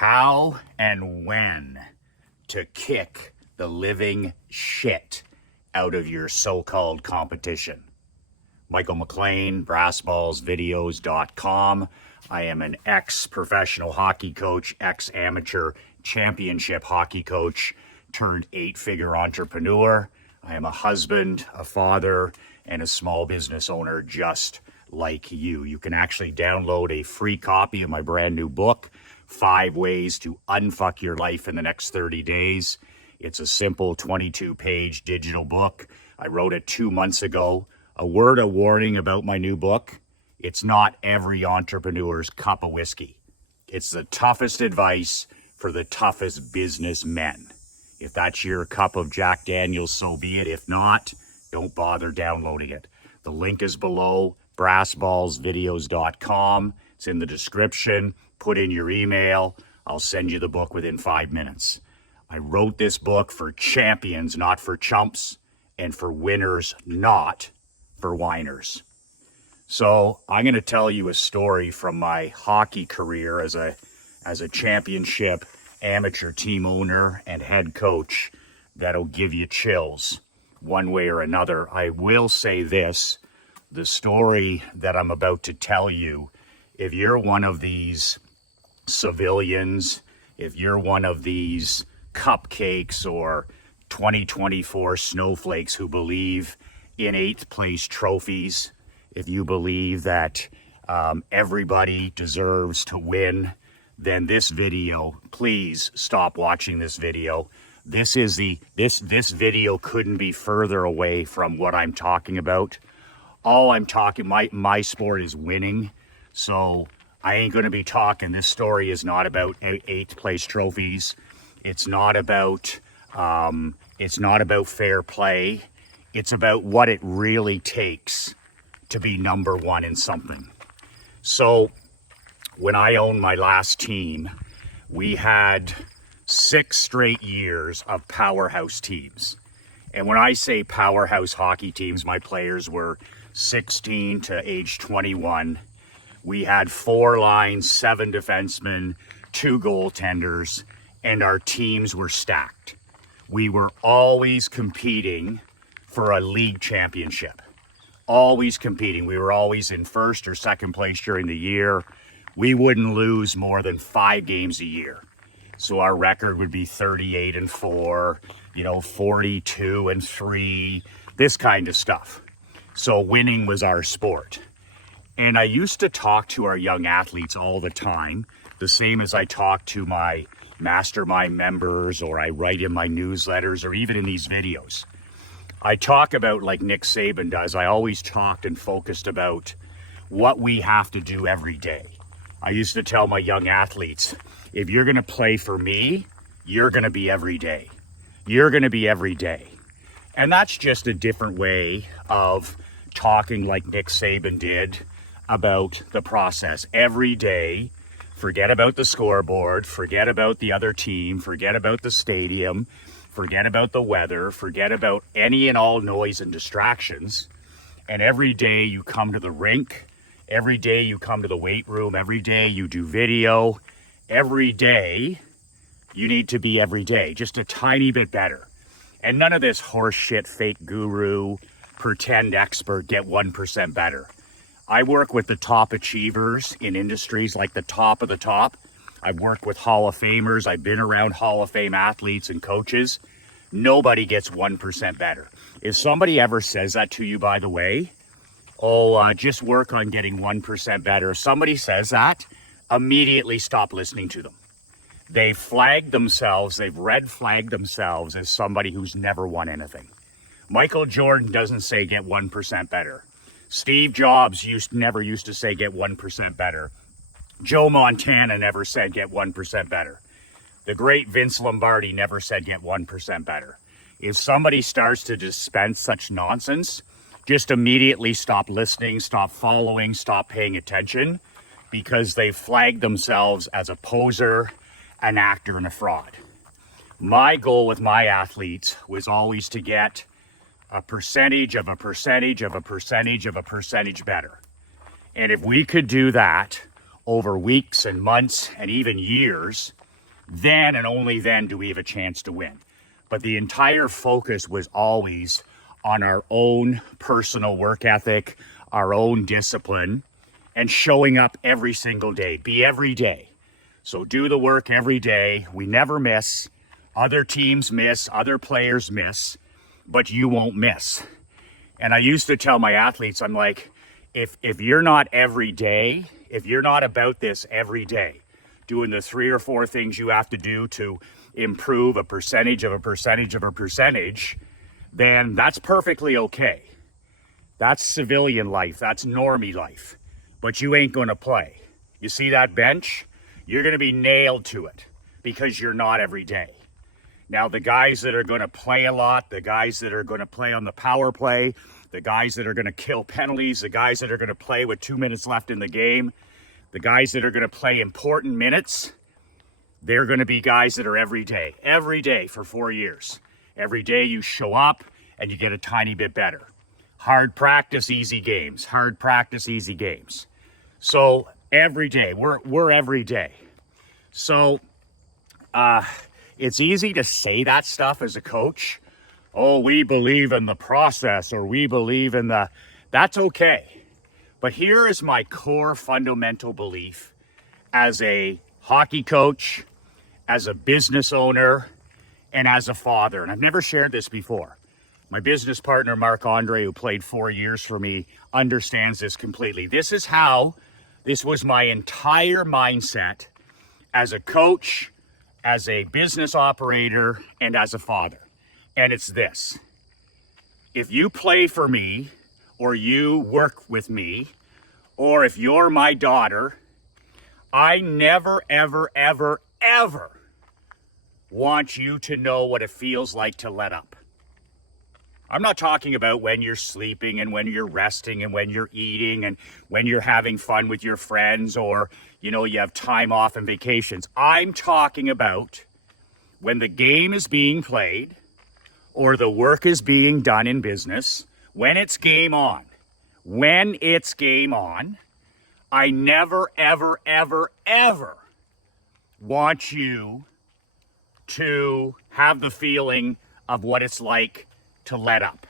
how and when to kick the living shit out of your so-called competition. Michael McLean, brassballsvideos.com. I am an ex-professional hockey coach, ex-amateur championship hockey coach, turned 8-figure entrepreneur. I am a husband, a father, and a small business owner just like you. You can actually download a free copy of my brand new book, 5 Ways to Unfuck Your Life in the Next 30 Days. It's a simple 22-page digital book. I wrote it 2 months ago. A word of warning about my new book: it's not every entrepreneur's cup of whiskey. It's the toughest advice for the toughest businessmen. If that's your cup of Jack Daniels, so be it. If not, don't bother downloading it. The link is below, brassballsvideos.com. It's in the description. Put in your email. I'll send you the book within 5 minutes. I wrote this book for champions, not for chumps, and for winners, not for whiners. So I'm going to tell you a story from my hockey career as a championship amateur team owner and head coach that'll give you chills one way or another. I will say this: the story that I'm about to tell you, if you're one of these civilians, if you're one of these cupcakes or 2024 snowflakes who believe in 8th place trophies, if you believe that everybody deserves to win, then this video, please stop watching this video. This video couldn't be further away from what I'm talking about. All I'm talking, my sport is winning, so I ain't going to be talking. This story is not about 8th place trophies. It's not about fair play. It's about what it really takes to be number one in something. So when I owned my last team, we had 6 straight years of powerhouse teams. And when I say powerhouse hockey teams, my players were 16 to age 21. We had 4 lines, 7 defensemen, 2 goaltenders, and our teams were stacked. We were always competing for a league championship. Always competing. We were always in first or second place during the year. We wouldn't lose more than 5 games a year. So our record would be 38-4, 42-3, this kind of stuff. So winning was our sport. And I used to talk to our young athletes all the time, the same as I talk to my mastermind members, or I write in my newsletters, or even in these videos. I talk about, like Nick Saban does, I always talked and focused about what we have to do every day. I used to tell my young athletes, if you're going to play for me, you're going to be every day. You're going to be every day. And that's just a different way of talking, like Nick Saban did, about the process. Every day, forget about the scoreboard, forget about the other team, forget about the stadium, forget about the weather, forget about any and all noise and distractions. And every day you come to the rink, every day you come to the weight room, every day you do video, every day you need to be every day, just a tiny bit better. And none of this horse shit, fake guru, pretend expert, get 1% better. I work with the top achievers in industries like the top of the top. I've worked with Hall of Famers. I've been around Hall of Fame athletes and coaches. Nobody gets 1% better. If somebody ever says that to you, by the way, just work on getting 1% better. If somebody says that, immediately stop listening to them. They've flagged themselves, they've red flagged themselves as somebody who's never won anything. Michael Jordan doesn't say get 1% better. Steve Jobs never used to say get 1% better. Joe Montana never said get 1% better. The great Vince Lombardi never said get 1% better. If somebody starts to dispense such nonsense, just immediately stop listening, stop following, stop paying attention, because they flagged themselves as a poser, an actor, and a fraud. My goal with my athletes was always to get a percentage of a percentage of a percentage of a percentage better. And if we could do that over weeks and months and even years, then and only then do we have a chance to win. But the entire focus was always on our own personal work ethic, our own discipline, and showing up every single day. Be every day. So do the work every day. We never miss. Other teams miss, other players miss, but you won't miss. And I used to tell my athletes, I'm like, if you're not every day, if you're not about this every day, doing the 3 or 4 things you have to do to improve a percentage of a percentage of a percentage, then that's perfectly okay. That's civilian life. That's normie life. But you ain't going to play. You see that bench? You're going to be nailed to it because you're not every day. Now, the guys that are going to play a lot, the guys that are going to play on the power play, the guys that are going to kill penalties, the guys that are going to play with 2 minutes left in the game, the guys that are going to play important minutes, they're going to be guys that are every day for 4 years. Every day you show up and you get a tiny bit better. Hard practice, easy games. Hard practice, easy games. So every day, we're every day. So it's easy to say that stuff as a coach. Oh, we believe in the process, or we believe in the... That's okay. But here is my core fundamental belief as a hockey coach, as a business owner, and as a father. And I've never shared this before. My business partner, Marc-Andre, who played 4 years for me, understands this completely. This was my entire mindset as a coach, as a business operator, and as a father. And it's this: if you play for me, or you work with me, or if you're my daughter, I never, ever, ever, ever want you to know what it feels like to let up. I'm not talking about when you're sleeping and when you're resting and when you're eating and when you're having fun with your friends, or, you have time off and vacations. I'm talking about when the game is being played or the work is being done in business, when it's game on. When it's game on, I never, ever, ever, ever want you to have the feeling of what it's like to let up,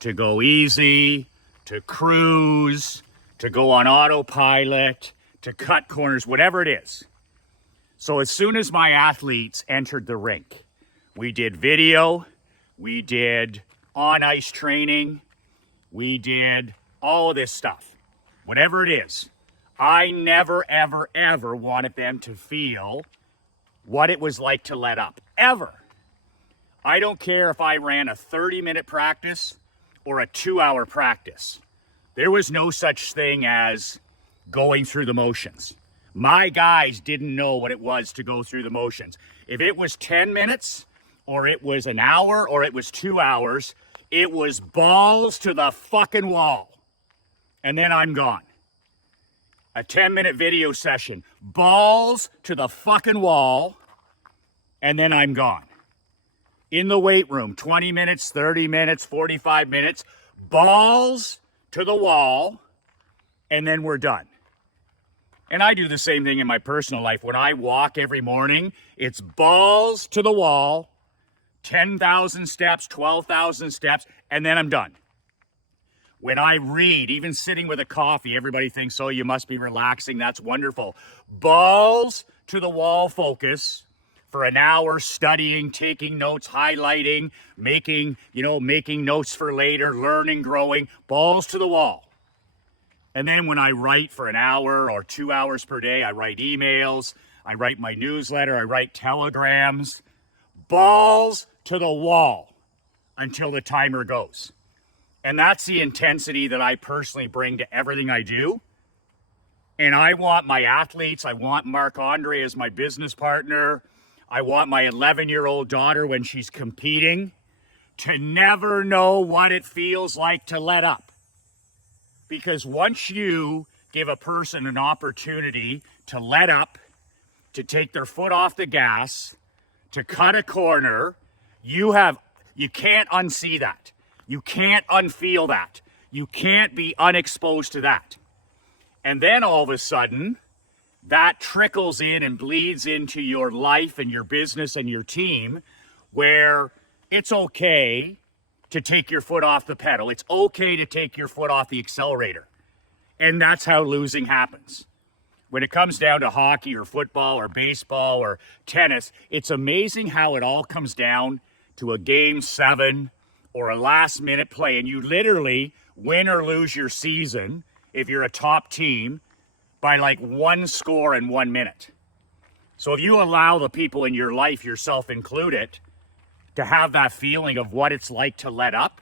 to go easy, to cruise, to go on autopilot, to cut corners, whatever it is. So as soon as my athletes entered the rink, we did video, we did on-ice training, we did all of this stuff. Whatever it is, I never, ever, ever wanted them to feel what it was like to let up, ever. I don't care if I ran a 30-minute practice or a 2-hour practice. There was no such thing as going through the motions. My guys didn't know what it was to go through the motions. If it was 10 minutes, or it was an hour, or it was 2 hours, it was balls to the fucking wall. And then I'm gone. A 10-minute video session, balls to the fucking wall, and then I'm gone. In the weight room, 20 minutes, 30 minutes, 45 minutes, balls to the wall, and then we're done. And I do the same thing in my personal life. When I walk every morning, it's balls to the wall, 10,000 steps, 12,000 steps, and then I'm done. When I read, even sitting with a coffee, everybody thinks, oh, you must be relaxing. That's wonderful. Balls to the wall focus for an hour, studying, taking notes, highlighting, making notes for later, learning, growing, balls to the wall. And then when I write for an hour or 2 hours per day, I write emails, I write my newsletter, I write telegrams, balls to the wall until the timer goes. And that's the intensity that I personally bring to everything I do. And I want my athletes, I want Marc-Andre as my business partner, I want my 11-year-old daughter when she's competing to never know what it feels like to let up. Because once you give a person an opportunity to let up, to take their foot off the gas, to cut a corner, you can't unsee that. You can't unfeel that. You can't be unexposed to that. And then all of a sudden, that trickles in and bleeds into your life and your business and your team, where it's okay to take your foot off the pedal. It's okay to take your foot off the accelerator. And that's how losing happens. When it comes down to hockey or football or baseball or tennis, it's amazing how it all comes down to a game 7 or a last minute play. And you literally win or lose your season, if you're a top team, by like one score in 1 minute. So if you allow the people in your life, yourself included, to have that feeling of what it's like to let up,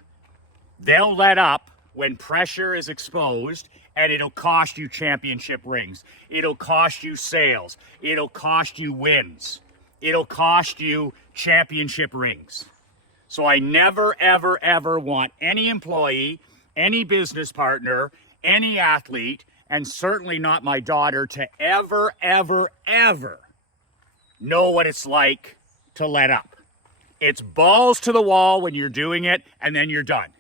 they'll let up when pressure is exposed, and it'll cost you championship rings. It'll cost you sales. It'll cost you wins. It'll cost you championship rings. So I never, ever, ever want any employee, any business partner, any athlete, and certainly not my daughter, to ever, ever, ever know what it's like to let up. It's balls to the wall when you're doing it, and then you're done.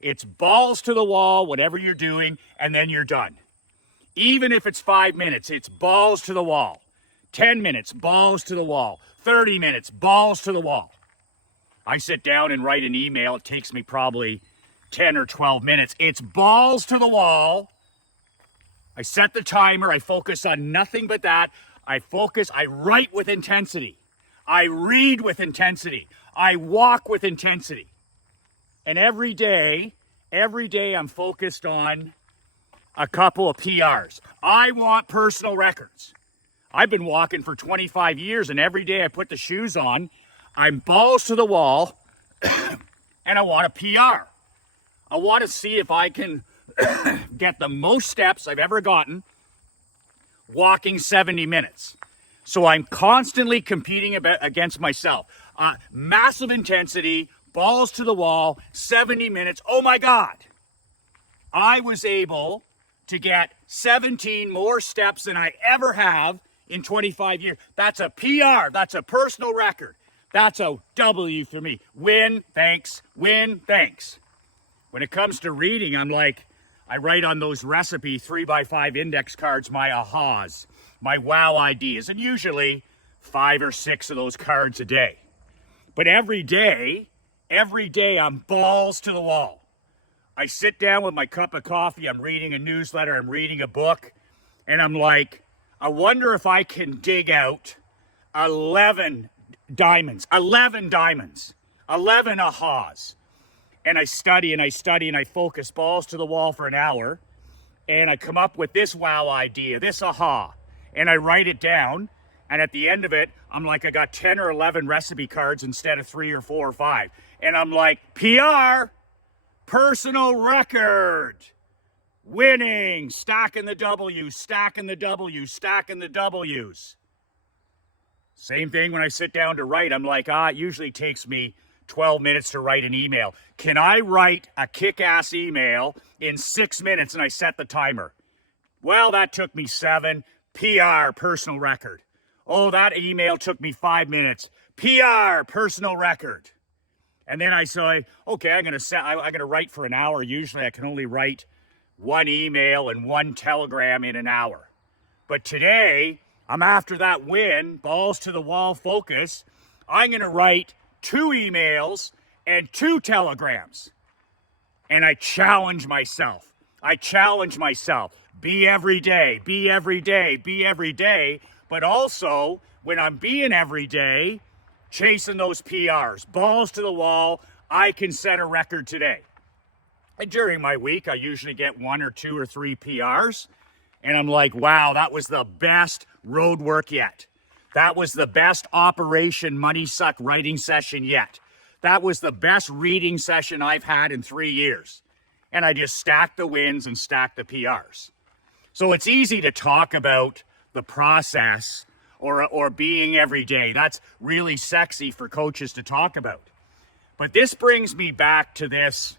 It's balls to the wall, whatever you're doing, and then you're done. Even if it's 5 minutes, it's balls to the wall. 10 minutes, balls to the wall. 30 minutes, balls to the wall. I sit down and write an email. It takes me probably 10 or 12 minutes. It's balls to the wall. I set the timer. I focus on nothing but that. I write with intensity. I read with intensity. I walk with intensity. And every day I'm focused on a couple of PRs. I want personal records. I've been walking for 25 years, and every day I put the shoes on, I'm balls to the wall, and I want a PR. I want to see if I can get the most steps I've ever gotten walking 70 minutes. So I'm constantly competing against myself. Massive intensity, balls to the wall, 70 minutes. Oh my God. I was able to get 17 more steps than I ever have in 25 years. That's a PR. That's a personal record. That's a W for me. Win, thanks. Win, thanks. When it comes to reading, I'm like, I write on those recipe 3x5 index cards my ahas, my wow ideas, and usually 5 or 6 of those cards a day. But every day I'm balls to the wall. I sit down with my cup of coffee, I'm reading a newsletter, I'm reading a book, and I'm like, I wonder if I can dig out 11 diamonds, 11 ahas. And I study and I focus balls to the wall for an hour, and I come up with this wow idea, this aha, and I write it down. And at the end of it, I'm like, I got 10 or 11 recipe cards instead of 3 or 4 or 5. And I'm like, PR, personal record, winning, stacking the W's, stacking the W's, stacking the W's. Same thing when I sit down to write. I'm like, it usually takes me 12 minutes to write an email. Can I write a kick-ass email in 6 minutes? And I set the timer. Well, that took me 7. PR, personal record. Oh, that email took me 5 minutes. PR, personal record. And then I say, okay, I'm gonna write for an hour. Usually I can only write 1 email and 1 telegram in an hour. But today, I'm after that win, balls to the wall focus. I'm gonna write 2 emails and 2 telegrams. And I challenge myself. Be every day, be every day, be every day. But also, when I'm being every day, chasing those PRs, balls to the wall, I can set a record today. And during my week, I usually get 1 or 2 or 3 PRs. And I'm like, wow, that was the best road work yet. That was the best Operation Money Suck writing session yet. That was the best reading session I've had in 3 years. And I just stack the wins and stack the PRs. So it's easy to talk about the process or being every day. That's really sexy for coaches to talk about. But this brings me back to this,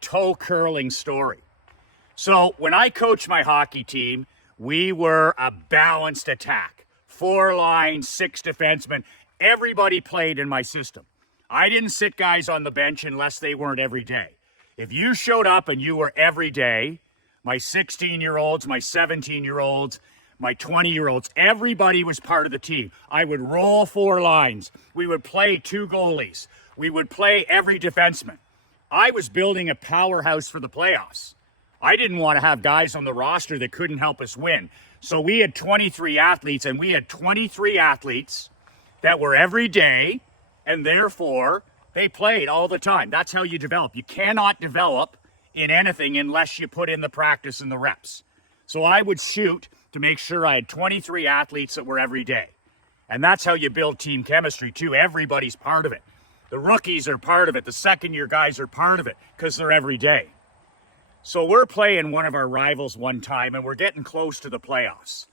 toe curling story. So when I coached my hockey team, we were a balanced attack. 4 lines, 6 defensemen. Everybody played in my system. I didn't sit guys on the bench unless they weren't every day. If you showed up and you were every day, my 16-year-olds, my 17-year-olds, my 20-year-olds, everybody was part of the team. I would roll 4 lines. We would play 2 goalies. We would play every defenseman. I was building a powerhouse for the playoffs. I didn't want to have guys on the roster that couldn't help us win. So we had 23 athletes, and we had 23 athletes that were every day, and therefore they played all the time. That's how you develop. You cannot develop in anything unless you put in the practice and the reps. So I would shoot to make sure I had 23 athletes that were every day. And that's how you build team chemistry too. Everybody's part of it. The rookies are part of it. The second-year guys are part of it because they're every day. So we're playing one of our rivals one time, and we're getting close to the playoffs.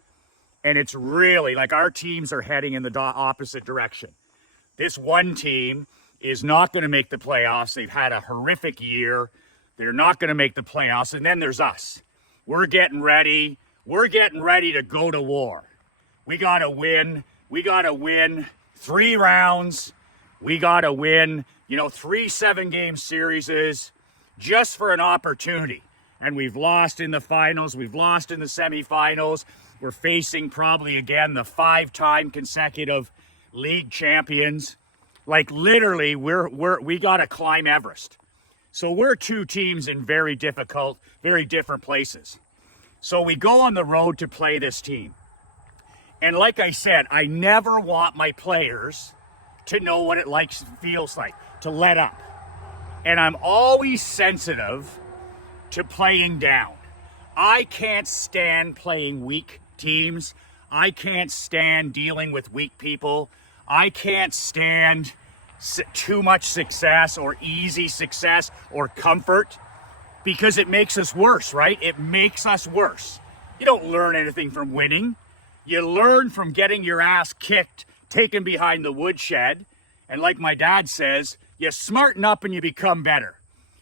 And it's really like our teams are heading in the opposite direction. This one team is not going to make the playoffs. They've had a horrific year. They're not going to make the playoffs. And then there's us. We're getting ready. We're getting ready to go to war. We got to win. We got to win 3 rounds. We got to win, 3 7-game series just for an opportunity. And we've lost in the finals. We've lost in the semifinals. We're facing probably again the 5-time consecutive league champions. Like literally, we got to climb Everest. So we're 2 teams in very different places. So we go on the road to play this team. And like I said, I never want my players to know what it feels like to let up. And I'm always sensitive to playing down. I can't stand playing weak teams. I can't stand dealing with weak people. I can't stand too much success or easy success or comfort because it makes us worse, right? It makes us worse. You don't learn anything from winning. You learn from getting your ass kicked, taken behind the woodshed. And like my dad says, you smarten up and you become better.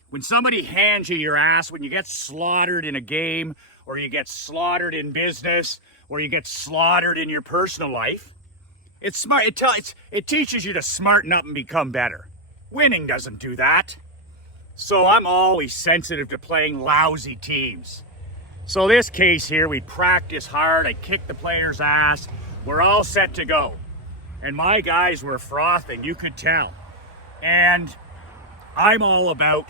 When somebody hands you your ass, when you get slaughtered in a game, or you get slaughtered in business, or you get slaughtered in your personal life, it's smart. It teaches you to smarten up and become better. Winning doesn't do that. So I'm always sensitive to playing lousy teams. So this case here, we practice hard. I kick the player's ass. We're all set to go. And my guys were frothing, you could tell. And I'm all about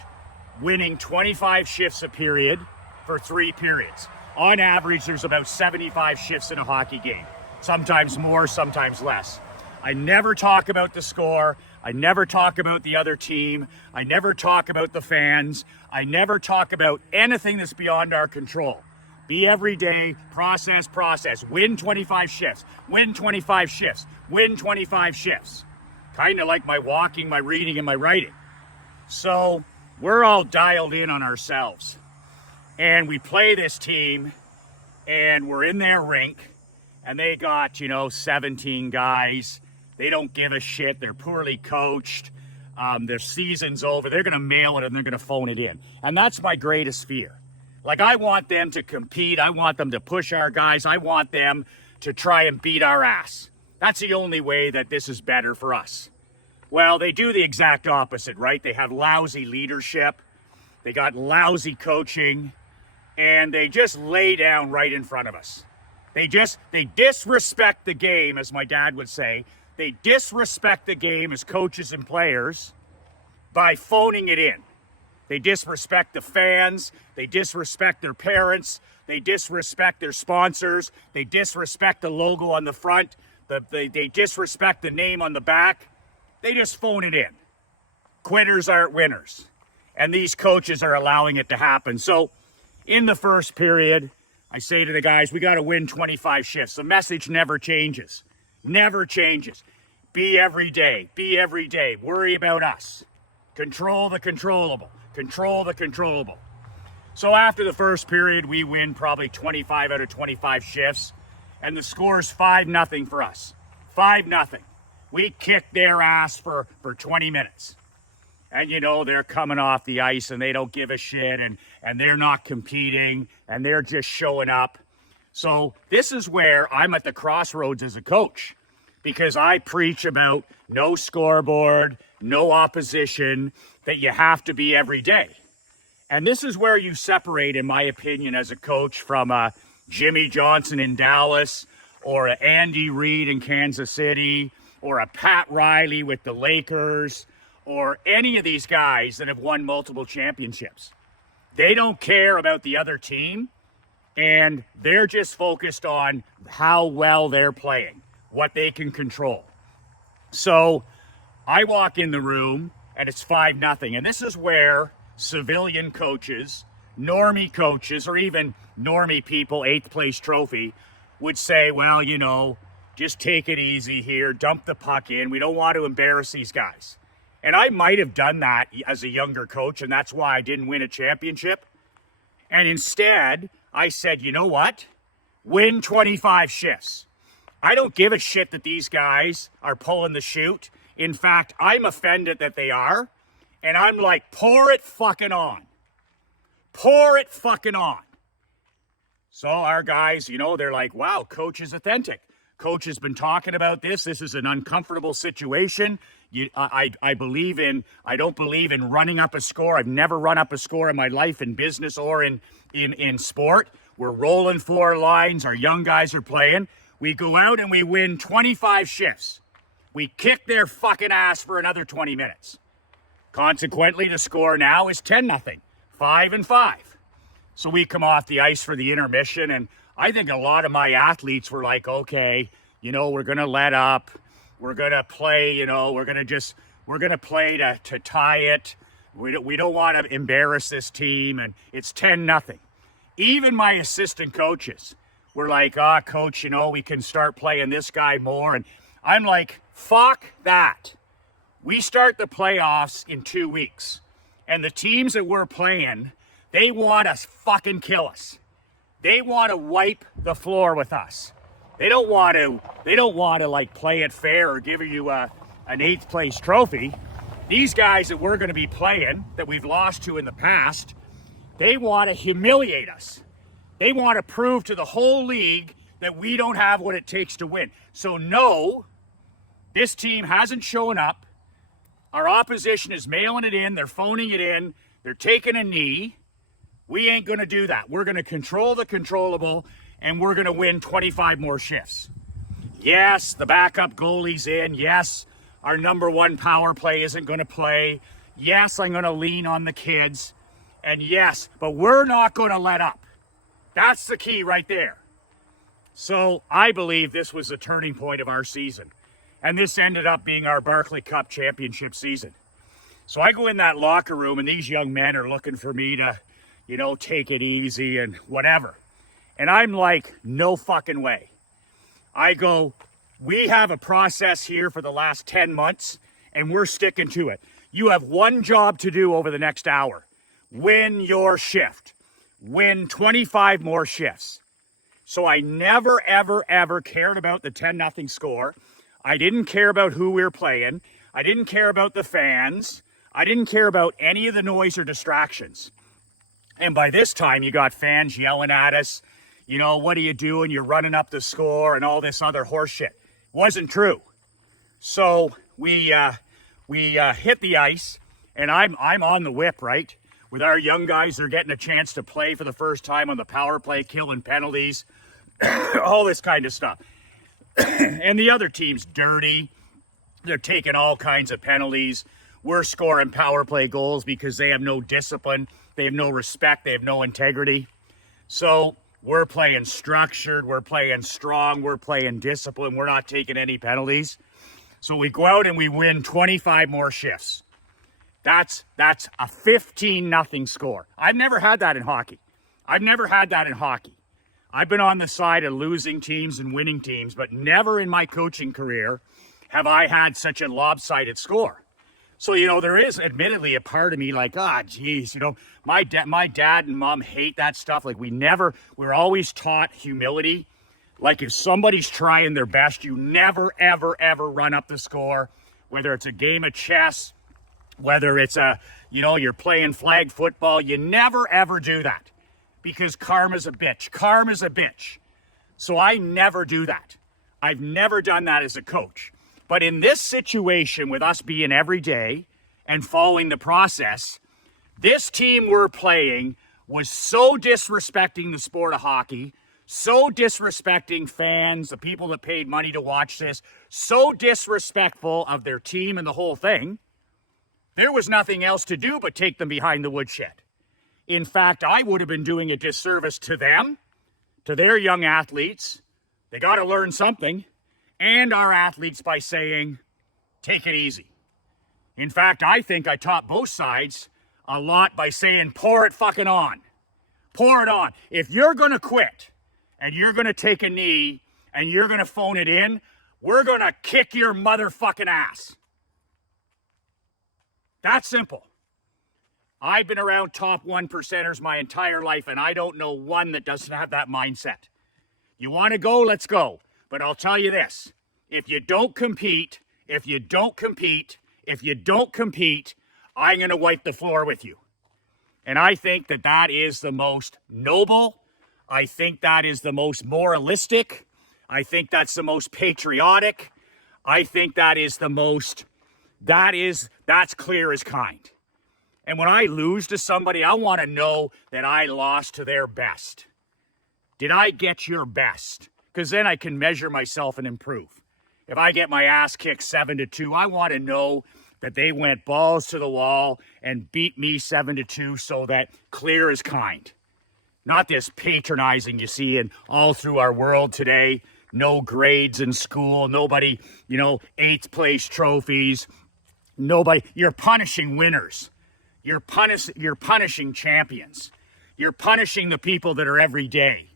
winning 25 shifts a period for 3 periods. On average, there's about 75 shifts in a hockey game. Sometimes more, sometimes less. I never talk about the score. I never talk about the other team. I never talk about the fans. I never talk about anything that's beyond our control. Be every day, process. Win 25 shifts. Win 25 shifts. Win 25 shifts. Kind of like my walking, my reading, and my writing. So we're all dialed in on ourselves. And we play this team, and we're in their rink, and they got, 17 guys. They don't give a shit. They're poorly coached. Their season's over. They're going to mail it, and they're going to phone it in. And that's my greatest fear. Like, I want them to compete. I want them to push our guys. I want them to try and beat our ass. That's the only way that this is better for us. Well, they do the exact opposite, right? They have lousy leadership. They got lousy coaching. And they just lay down right in front of us. They disrespect the game, as my dad would say. They disrespect the game as coaches and players by phoning it in. They disrespect the fans. They disrespect their parents. They disrespect their sponsors. They disrespect the logo on the front. They disrespect the name on the back. They just phone it in. Quitters aren't winners. And these coaches are allowing it to happen. So in the first period, I say to the guys, we got to win 25 shifts. The message never changes. Never changes. Be every day. Be every day. Worry about us. Control the controllable. Control the controllable. So after the first period, we win probably 25 out of 25 shifts. And the score's 5-0 for us. 5-0. We kicked their ass for 20 minutes. And they're coming off the ice and they don't give a shit and they're not competing and they're just showing up. So this is where I'm at the crossroads as a coach, because I preach about no scoreboard, no opposition, that you have to be every day. And this is where you separate, in my opinion, as a coach from a Jimmy Johnson in Dallas, or a Andy Reid in Kansas City, or a Pat Riley with the Lakers, or any of these guys that have won multiple championships. They don't care about the other team, and they're just focused on how well they're playing, what they can control. So I walk in the room, and it's 5-0. And this is where civilian coaches, normie coaches, or even normie people, 8th place trophy, would say, well, you know, just take it easy here, dump the puck in. We don't want to embarrass these guys. And I might have done that as a younger coach, and that's why I didn't win a championship. And instead, I said, you know what? Win 25 shifts. I don't give a shit that these guys are pulling the chute. In fact, I'm offended that they are. And I'm like, pour it fucking on. Pour it fucking on. So our guys, you know, they're like, wow, coach is authentic. Coach has been talking about this. This is an uncomfortable situation. I don't believe in running up a score. I've never run up a score in my life in business or in sport. We're rolling 4 lines. Our young guys are playing. We go out and we win 25 shifts. We kick their fucking ass for another 20 minutes. Consequently, the score now is 10-0, 5-5. So we come off the ice for the intermission, and I think a lot of my athletes were like, okay, you know, we're going to let up. We're going to play, you know, we're going to play to tie it. We don't want to embarrass this team, and it's 10-0. Even my assistant coaches were like, coach, you know, we can start playing this guy more. And I'm like, fuck that. We start the playoffs in 2 weeks, and the teams that we're playing, they want to fucking kill us. They want to wipe the floor with us. They don't want to like play it fair or give you an 8th place trophy. These guys that we're going to be playing, that we've lost to in the past, they want to humiliate us. They want to prove to the whole league that we don't have what it takes to win. So no, this team hasn't shown up. Our opposition is mailing it in. They're phoning it in. They're taking a knee. We ain't going to do that. We're going to control the controllable, and we're going to win 25 more shifts. Yes, the backup goalie's in. Yes, our number 1 power play isn't going to play. Yes, I'm going to lean on the kids. And yes, but we're not going to let up. That's the key right there. So I believe this was the turning point of our season. And this ended up being our Barclay Cup championship season. So I go in that locker room, and these young men are looking for me to, you know, take it easy and whatever. And I'm like, no fucking way. I go, we have a process here for the last 10 months, and we're sticking to it. You have one job to do over the next hour. Win your shift. Win 25 more shifts. So I never, ever, ever cared about the 10-0 score. I didn't care about who we were playing. I didn't care about the fans. I didn't care about any of the noise or distractions. And by this time, you got fans yelling at us, you know, what are you doing? You're running up the score and all this other horse shit. Wasn't true. So we hit the ice, and I'm on the whip, right? With our young guys, they're getting a chance to play for the first time on the power play, killing penalties, all this kind of stuff. And the other team's dirty. They're taking all kinds of penalties. We're scoring power play goals because they have no discipline. They have no respect. They have no integrity. So we're playing structured. We're playing strong. We're playing discipline. We're not taking any penalties. So we go out and we win 25 more shifts. That's a 15-0 score. I've never had that in hockey. I've been on the side of losing teams and winning teams, but never in my coaching career have I had such a lopsided score. So, you know, there is admittedly a part of me like, geez, you know, my dad and mom hate that stuff. Like we're always taught humility. Like if somebody's trying their best, you never, ever, ever run up the score, whether it's a game of chess, whether it's you're playing flag football, you never, ever do that because karma's a bitch. Karma's a bitch. So I never do that. I've never done that as a coach. But in this situation with us being every day and following the process, this team we're playing was so disrespecting the sport of hockey, so disrespecting fans, the people that paid money to watch this, so disrespectful of their team and the whole thing. There was nothing else to do but take them behind the woodshed. In fact, I would have been doing a disservice to them, to their young athletes. They got to learn something, and our athletes by saying, take it easy. In fact, I think I taught both sides a lot by saying, pour it fucking on. Pour it on. If you're going to quit and you're going to take a knee and you're going to phone it in, we're going to kick your motherfucking ass. That's simple. I've been around top 1%ers my entire life, and I don't know one that doesn't have that mindset. You want to go, let's go. But I'll tell you this. If you don't compete, I'm going to wipe the floor with you. And I think that that is the most noble. I think that is the most moralistic. I think that's the most patriotic. I think that is the most, that's clear as kind. And when I lose to somebody, I want to know that I lost to their best. Did I get your best? Because then I can measure myself and improve. If I get my ass kicked 7-2, I want to know that they went balls to the wall and beat me 7-2, so that clear is kind. Not this patronizing you see in all through our world today. No grades in school, nobody, 8th place trophies. Nobody, you're punishing winners. You're punishing champions. You're punishing the people that are every day.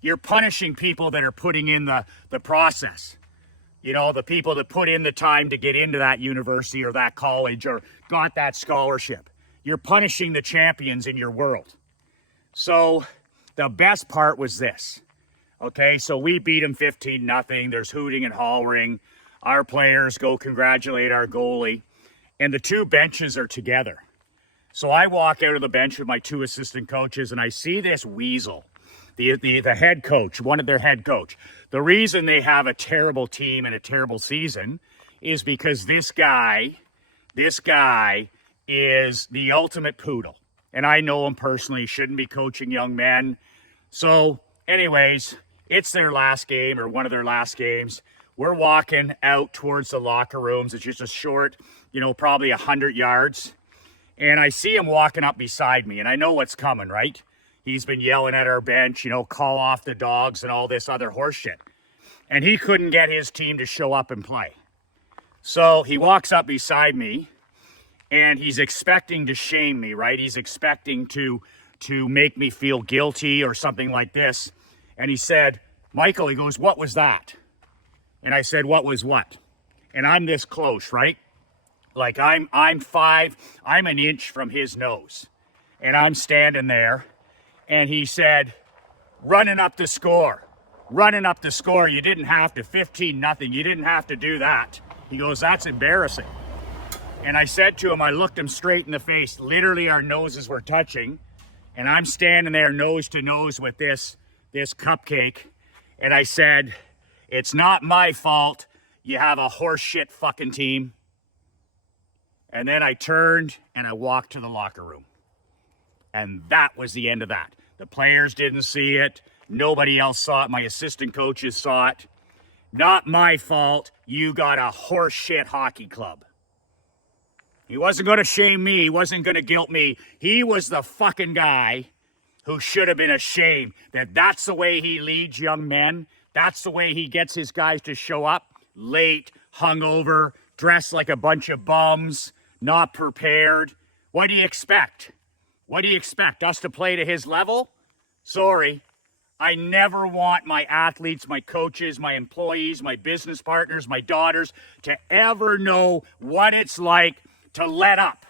You're punishing people that are putting in the process. The people that put in the time to get into that university or that college or got that scholarship. You're punishing the champions in your world. So the best part was this. Okay, so we beat them 15-0. There's hooting and hollering. Our players go congratulate our goalie. And the two benches are together. So I walk out of the bench with my two assistant coaches, and I see this weasel, the head coach, one of their head coach. The reason they have a terrible team and a terrible season is because this guy is the ultimate poodle. And I know him personally, shouldn't be coaching young men. So anyways, it's their last game or one of their last games. We're walking out towards the locker rooms. It's just a short, probably 100 yards. And I see him walking up beside me, and I know what's coming, right? He's been yelling at our bench, call off the dogs and all this other horse shit. And he couldn't get his team to show up and play. So he walks up beside me, and he's expecting to shame me, right? He's expecting to make me feel guilty or something like this. And he said, Michael, he goes, what was that? And I said, what was what? And I'm this close, right? Like I'm an inch from his nose. And I'm standing there. And he said, running up the score. You didn't have to, 15-0. You didn't have to do that. He goes, that's embarrassing. And I said to him, I looked him straight in the face. Literally our noses were touching. And I'm standing there nose to nose with this cupcake. And I said, it's not my fault you have a horse shit fucking team. And then I turned and I walked to the locker room. And that was the end of that. The players didn't see it. Nobody else saw it. My assistant coaches saw it. Not my fault you got a horse shit hockey club. He wasn't going to shame me. He wasn't going to guilt me. He was the fucking guy who should have been ashamed that that's the way he leads young men. That's the way he gets his guys to show up late, hungover, dressed like a bunch of bums, not prepared. What do you expect? What do you expect? Us to play to his level? Sorry. I never want my athletes, my coaches, my employees, my business partners, my daughters to ever know what it's like to let up.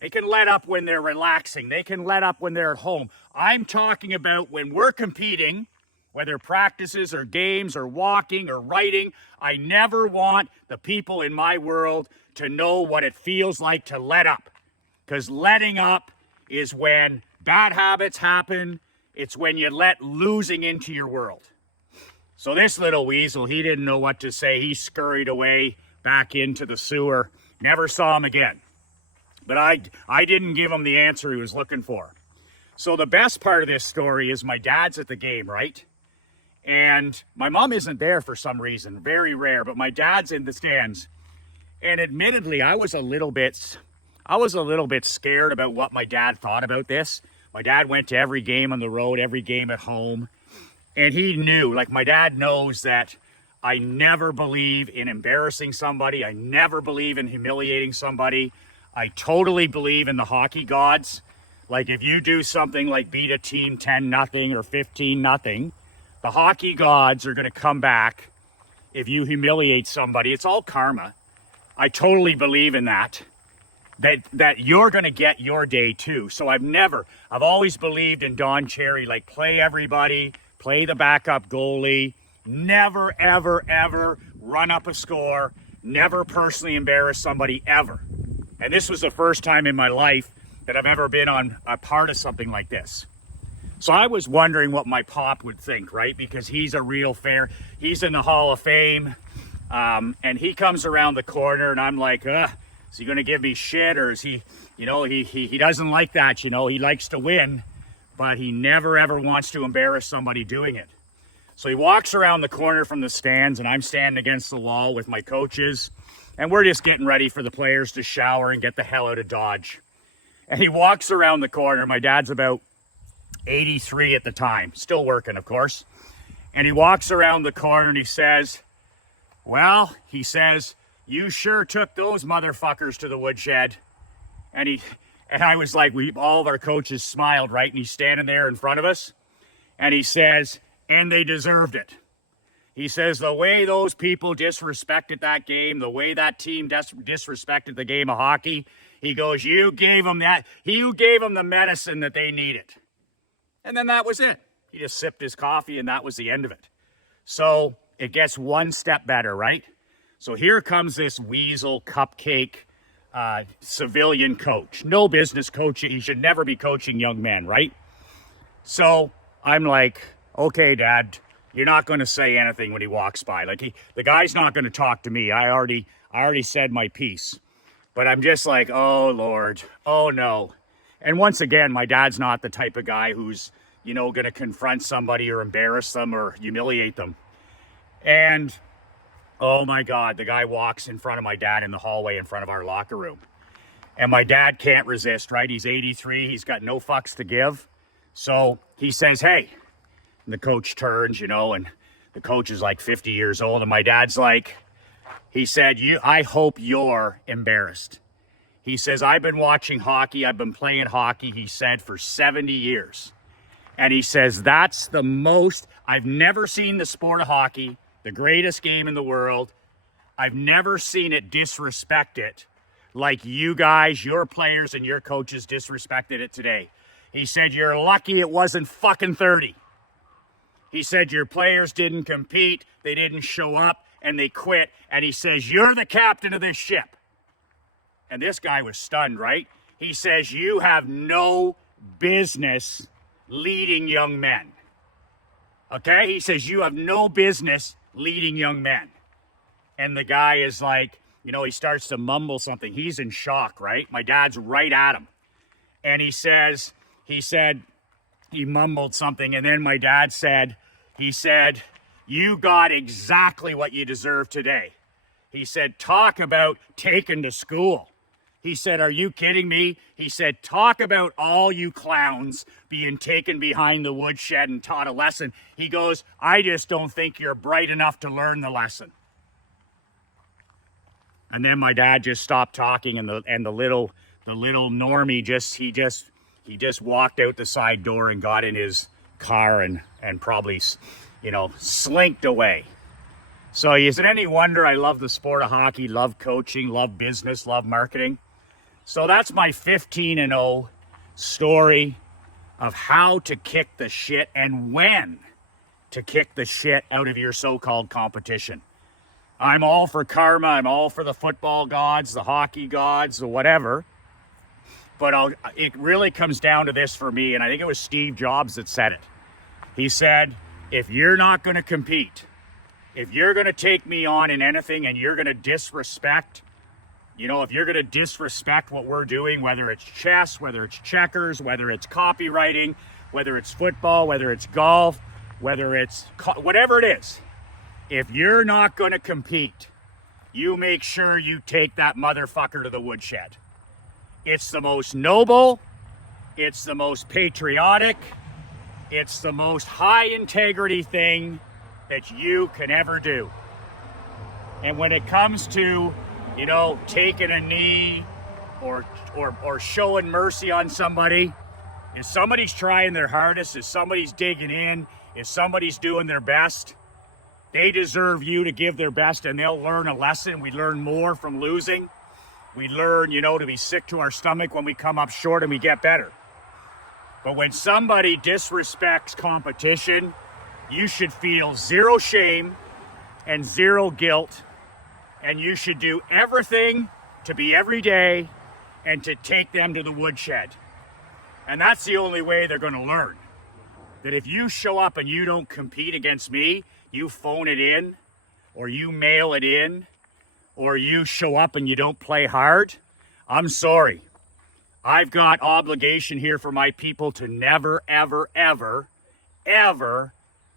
They can let up when they're relaxing. They can let up when they're at home. I'm talking about when we're competing, whether practices or games or walking or writing. I never want the people in my world to know what it feels like to let up. Because letting up is when bad habits happen. It's when you let losing into your world. So this little weasel, he didn't know what to say. He scurried away back into the sewer. Never saw him again. But I didn't give him the answer he was looking for. So the best part of this story is my dad's at the game, right? And my mom isn't there for some reason, very rare, but my dad's in the stands. And admittedly, I was a little bit scared about what my dad thought about this. My dad went to every game on the road, every game at home. And he knew, like my dad knows that I never believe in embarrassing somebody. I never believe in humiliating somebody. I totally believe in the hockey gods. Like if you do something like beat a team 10-0 or 15-0, the hockey gods are going to come back if you humiliate somebody. It's all karma. I totally believe in that you're going to get your day too. So I've always believed in Don Cherry, like play everybody, play the backup goalie, never, ever, ever run up a score, never personally embarrass somebody ever. And this was the first time in my life that I've ever been on a part of something like this. So I was wondering what my pop would think, right? Because he's a real fair, he's in the Hall of Fame. And he comes around the corner and I'm like, is he going to give me shit? Or is he, he doesn't like that, he likes to win, but he never ever wants to embarrass somebody doing it. So he walks around the corner from the stands and I'm standing against the wall with my coaches and we're just getting ready for the players to shower and get the hell out of Dodge. And he walks around the corner. My dad's about 83 at the time, still working, of course. And he walks around the corner and he says, you sure took those motherfuckers to the woodshed. And I was like, all of our coaches smiled, right? And he's standing there in front of us. And he says, and they deserved it. He says, the way those people disrespected that game, the way that team disrespected the game of hockey, he goes, you gave them the medicine that they needed. And then that was it. He just sipped his coffee and that was the end of it. So it gets one step better, right? So here comes this weasel cupcake civilian coach. No business coaching. He should never be coaching young men, right? So I'm like, okay, Dad, you're not going to say anything when he walks by. Like the guy's not going to talk to me. I already said my piece. But I'm just like, oh, Lord, oh, no. And once again, my dad's not the type of guy who's, going to confront somebody or embarrass them or humiliate them. And, oh, my God, the guy walks in front of my dad in the hallway in front of our locker room. And my dad can't resist, right? He's 83. He's got no fucks to give. So he says, hey. And the coach turns, and the coach is like 50 years old. And my dad's like, he said, I hope you're embarrassed. He says, I've been watching hockey. I've been playing hockey, he said, for 70 years. And he says, that's the most, I've never seen the sport of hockey, the greatest game in the world. I've never seen it disrespected like you guys, your players and your coaches disrespected it today. He said, you're lucky it wasn't fucking 30. He said, your players didn't compete, they didn't show up, and they quit. And he says, you're the captain of this ship. And this guy was stunned, right? He says, you have no business leading young men. Okay? He says, you have no business leading young men. And the guy is like, he starts to mumble something. He's in shock, right? My dad's right at him. And he mumbled something. And then my dad said, you got exactly what you deserve today. He said, talk about taken to school. He said, are you kidding me? He said, talk about all you clowns being taken behind the woodshed and taught a lesson. He goes, I just don't think you're bright enough to learn the lesson. And then my dad just stopped talking, and the little normie he just walked out the side door and got in his car and probably, slinked away. So is it any wonder I love the sport of hockey, love coaching, love business, love marketing? So that's my 15-0 story of how to kick the shit and when to kick the shit out of your so-called competition. I'm all for karma. I'm all for the football gods, the hockey gods, or whatever. But it really comes down to this for me, and I think it was Steve Jobs that said it. He said, if you're not going to compete, if you're going to take me on in anything and you're going to disrespect You know, if you're going to disrespect what we're doing, whether it's chess, whether it's checkers, whether it's copywriting, whether it's football, whether it's golf, whether it's whatever it is, if you're not going to compete, you make sure you take that motherfucker to the woodshed. It's the most noble, it's the most patriotic, it's the most high integrity thing that you can ever do. And when it comes to, you know, taking a knee or showing mercy on somebody, if somebody's trying their hardest, if somebody's digging in, if somebody's doing their best, they deserve you to give their best, and they'll learn a lesson. We learn more from losing. We learn, you know, to be sick to our stomach when we come up short, and we get better. But when somebody disrespects competition, you should feel zero shame and zero guilt, and you should do everything to be every day and to take them to the woodshed. And that's the only way they're going to learn. That if you show up and you don't compete against me, you phone it in, or you mail it in, or you show up and you don't play hard, I'm sorry. I've got obligation here for my people to never, ever, ever, ever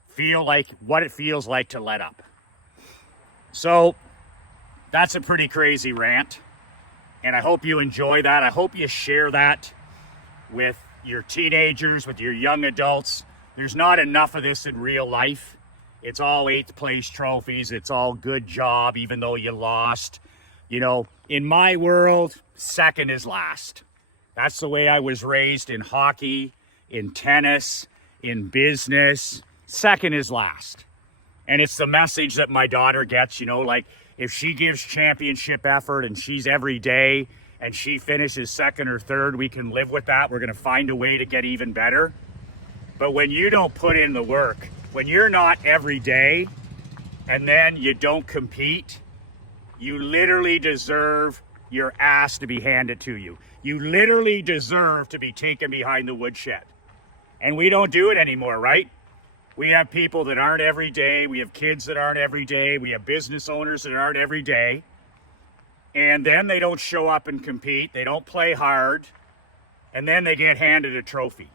feel like what it feels like to let up. So that's a pretty crazy rant, and I hope you enjoy that. I hope you share that with your teenagers, with your young adults. There's not enough of this in real life. It's all 8th place trophies. It's all good job, even though you lost. You know, in my world, second is last. That's the way I was raised in hockey, in tennis, in business. Second is last. And it's the message that my daughter gets, you know, like if she gives championship effort and she's every day and she finishes second or third, we can live with that. We're going to find a way to get even better. But when you don't put in the work, when you're not every day and then you don't compete, you literally deserve your ass to be handed to you. You literally deserve to be taken behind the woodshed. And we don't do it anymore, right? We have people that aren't every day. We have kids that aren't every day. We have business owners that aren't every day. And then they don't show up and compete. They don't play hard. And then they get handed a trophy.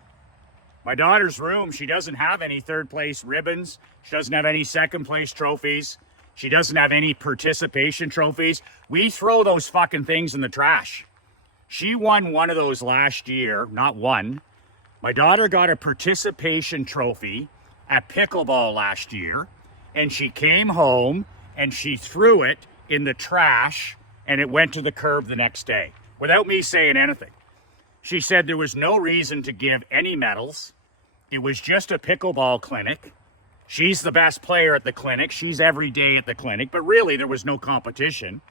My daughter's room, she doesn't have any third place ribbons. She doesn't have any second place trophies. She doesn't have any participation trophies. We throw those fucking things in the trash. She won one of those last year, not one. My daughter got a participation trophy at pickleball last year, and she came home and she threw it in the trash, and it went to the curb the next day without me saying anything. She said there was no reason to give any medals. It was just a pickleball clinic. She's the best player at the clinic. She's every day at the clinic, but really there was no competition.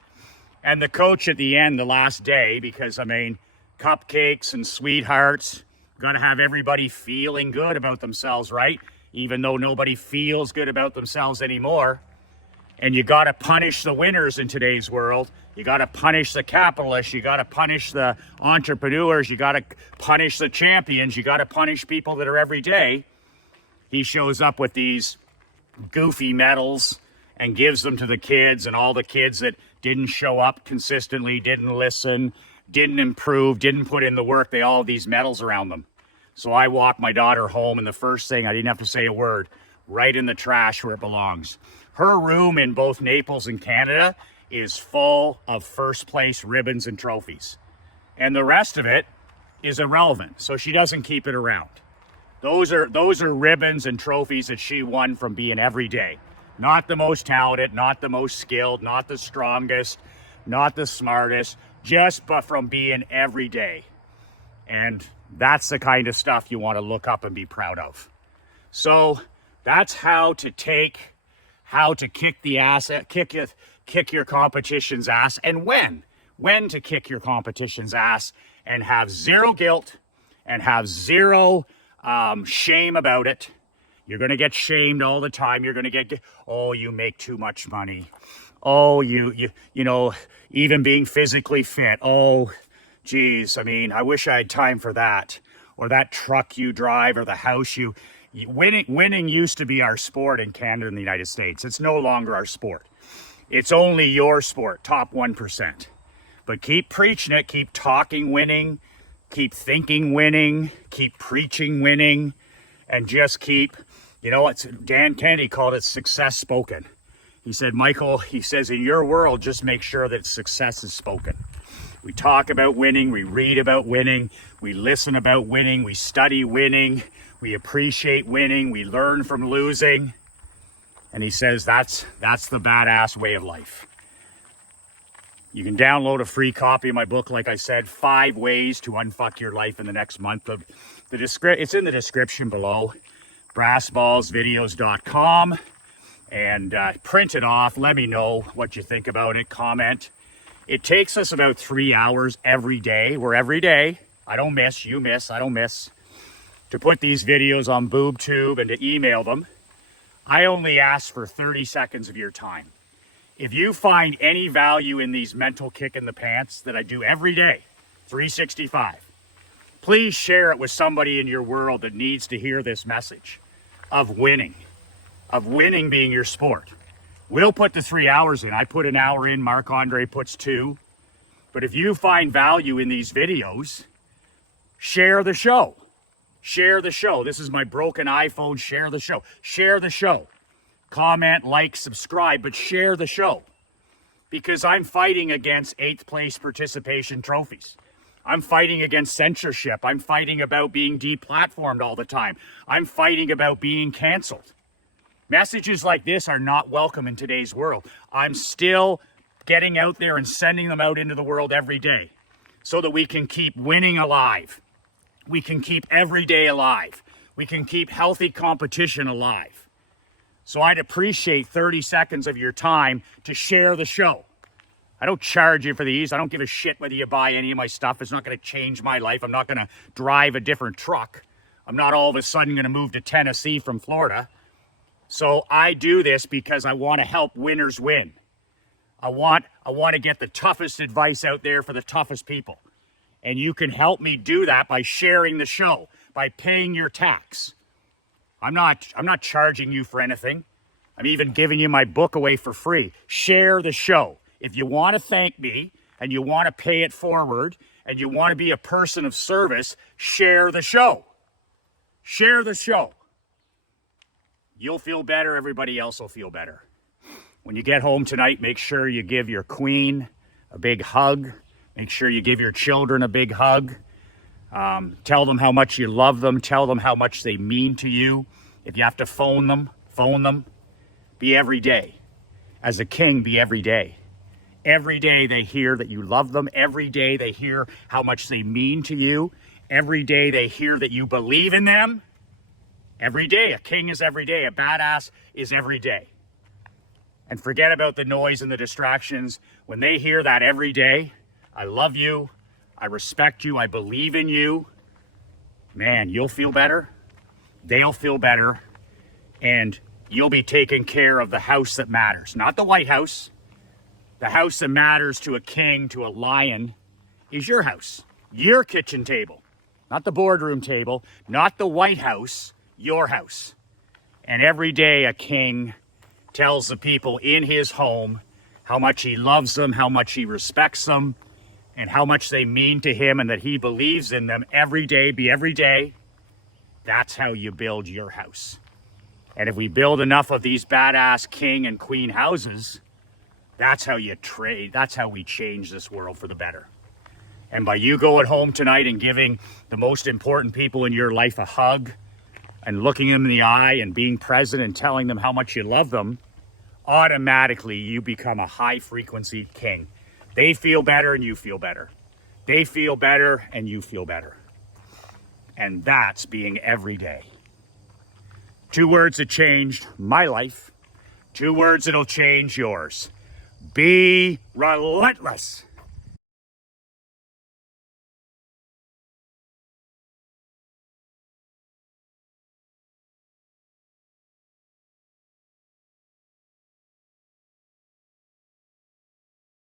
And the coach at the end, the last day, because I mean, cupcakes and sweethearts, got to have everybody feeling good about themselves, right? Even though nobody feels good about themselves anymore. And you got to punish the winners in today's world. You got to punish the capitalists. You got to punish the entrepreneurs. You got to punish the champions. You got to punish people that are every day. He shows up with these goofy medals and gives them to the kids, and all the kids that didn't show up consistently, didn't listen, didn't improve, didn't put in the work, they all have these medals around them. So I walked my daughter home, and the first thing, I didn't have to say a word, right in the trash where it belongs. Her room in both Naples and Canada is full of first place ribbons and trophies. And the rest of it is irrelevant, so she doesn't keep it around. Those are ribbons and trophies that she won from being every day. Not the most talented, not the most skilled, not the strongest, not the smartest, just but from being every day. And that's the kind of stuff you want to look up and be proud of. So that's how to kick the ass, kick your competition's ass, and when to kick your competition's ass and have zero guilt and have zero shame about it. You're going to get shamed all the time. You're going to get, oh, you make too much money. Oh, you know, even being physically fit. Oh, geez, I mean, I wish I had time for that. Or that truck you drive, or the house winning used to be our sport in Canada and the United States. It's no longer our sport. It's only your sport, top 1%. But keep preaching it, keep talking winning, keep thinking winning, keep preaching winning, and just keep, you know what, Dan Kennedy called it success spoken. He said, Michael, he says, in your world, just make sure that success is spoken. We talk about winning, we read about winning, we listen about winning, we study winning, we appreciate winning, we learn from losing. And he says that's the badass way of life. You can download a free copy of my book, like I said, 5 Ways to Unfuck Your Life in the Next Month. It's in the description below, brassballsvideos.com. And print it off. Let me know what you think about it. Comment. It takes us about 3 hours every day. We're every day. I don't miss. You miss. I don't miss. To put these videos on BoobTube and to email them. I only ask for 30 seconds of your time. If you find any value in these mental kick in the pants that I do every day, 365, please share it with somebody in your world that needs to hear this message of winning. Of winning being your sport. We'll put the 3 hours in. I put an hour in, Marc-Andre puts 2. But if you find value in these videos, share the show. Share the show. This is my broken iPhone. Share the show. Share the show. Comment, like, subscribe, but share the show. Because I'm fighting against 8th place participation trophies. I'm fighting against censorship. I'm fighting about being deplatformed all the time. I'm fighting about being canceled. Messages like this are not welcome in today's world. I'm still getting out there and sending them out into the world every day so that we can keep winning alive. We can keep every day alive. We can keep healthy competition alive. So I'd appreciate 30 seconds of your time to share the show. I don't charge you for these. I don't give a shit whether you buy any of my stuff. It's not going to change my life. I'm not going to drive a different truck. I'm not all of a sudden going to move to Tennessee from Florida. So I do this because I want to help winners win. I want to get the toughest advice out there for the toughest people. And you can help me do that by sharing the show, by paying your tax. I'm not charging you for anything. I'm even giving you my book away for free. Share the show. If you want to thank me and you want to pay it forward and you want to be a person of service, share the show. Share the show. You'll feel better. Everybody else will feel better. When you get home tonight, make sure you give your queen a big hug. Make sure you give your children a big hug. Tell them how much you love them. Tell them how much they mean to you. If you have to phone them, phone them. Be every day. As a king, be every day. Every day they hear that you love them. Every day they hear how much they mean to you. Every day they hear that you believe in them. Every day. A king is every day. A badass is every day. And forget about the noise and the distractions. When they hear that every day, I love you, I respect you, I believe in you, man, you'll feel better. They'll feel better. And you'll be taking care of the house that matters. Not the White House. The house that matters to a king, to a lion, is your house. Your kitchen table. Not the boardroom table. Not the White House. Your house. And every day a king tells the people in his home how much he loves them, how much he respects them, and how much they mean to him and that he believes in them every day. Be every day. That's how you build your house. And if we build enough of these badass king and queen houses, that's how you trade. That's how we change this world for the better. And by you going home tonight and giving the most important people in your life a hug and looking them in the eye and being present and telling them how much you love them, automatically you become a high frequency king. They feel better and you feel better. They feel better and you feel better. And that's being every day. 2 words that changed my life. 2 words that'll change yours. Be relentless.